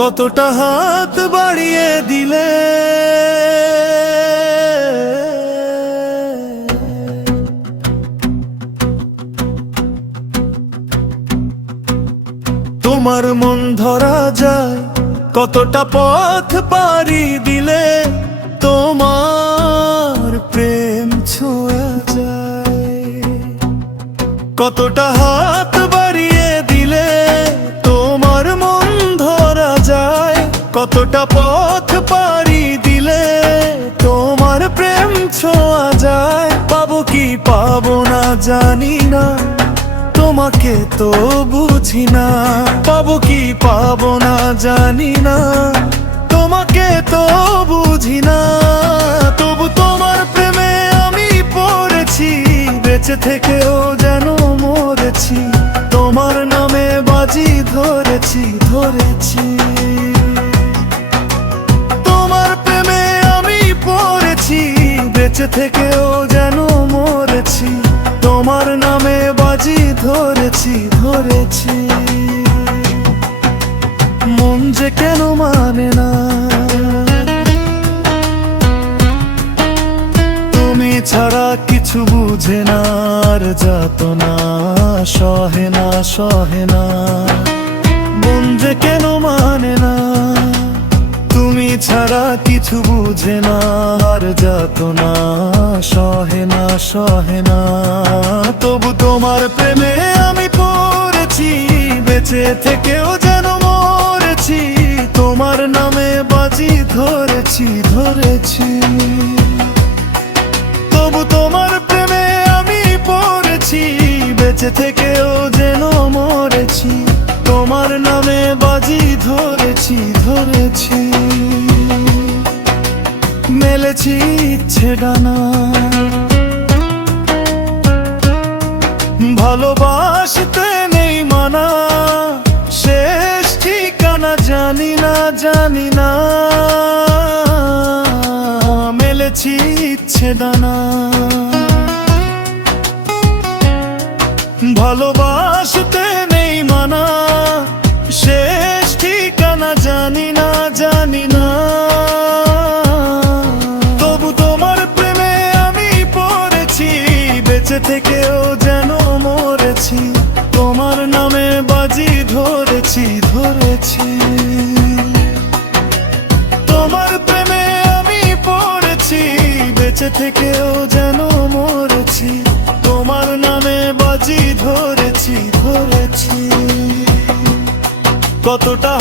কতটা হাত বাড়িয়ে দিলে তোমার মন ধরা যায়, কতটা পথ পাড়ি দিলে তোমার প্রেম ছোঁয়া যায়। কতটা হাত বাড়িয়ে দিলে তোমার মন ধরা যায়, কতটা পথ পাড়ি দিলে তোমার প্রেম ছোঁয়া যায়। পাবো কি পাবো না জানি না, তোমাকে তো বুঝি না। পাবো কি পাবো না জানি না, তোমাকে তো বুঝি না। তবু তোমার প্রেমে আমি পড়েছি, বেঁচে থেকেও যেন মরেছি। তোমার নামে বাজি ধরেছি ধরেছি। তোমার প্রেমে আমি পড়েছি, বেঁচে থেকেও যেন মরেছি। তোমার নামে বাজি ধরেছি ধরেছি। মন যে কেন মানে না, তুমি ছাড়া কিছু বুঝে না। আর যাতনা সহে না সহে না। মন যে কেন মানে না, তুমি ছাড়া কিছু বুঝে না। আর যাতনা সহে না সহে না। তবু তোমার প্রেমে আমি পড়েছি, বেঁচে থেকেও যেন মরেছি। তোমার নামে বাজি ধরেছি ধরেছি। তবু তোমার প্রেমে আমি পড়েছি, বেঁচে থেকেও যেন মরেছি। তোমার নামে বাজি ধরেছি ধরেছি। মেলেছি ইচ্ছে ডানা, ভালোবাসতে নেই মানা। শেষ ঠিকানা জানি না জানি না। মেলেছি ইচ্ছে ডানা, ভালোবাসতে নেই মানা। শেষ ঠিকানা জানি না জানি না। তবু তোমার প্রেমে আমি পড়েছি, বেঁচে থেকেও যেন মরেছি। তোমার নামে বাজি ধরেছি ধরেছি। তোমার প্রেমে আমি পড়েছি, বেঁচে থেকেও যেন মরেছি। তোমার নামে বাজি ধরেছি ধরেছি। কতটা